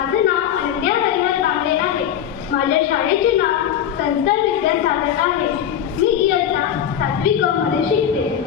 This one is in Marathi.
माझं नाव अनन्या हरिहर बांगडे आहे. माझ्या शाळेचे नाव संस्कार विद्यासागर आहे. मी इयत्ता 7वी क मध्ये शिकते.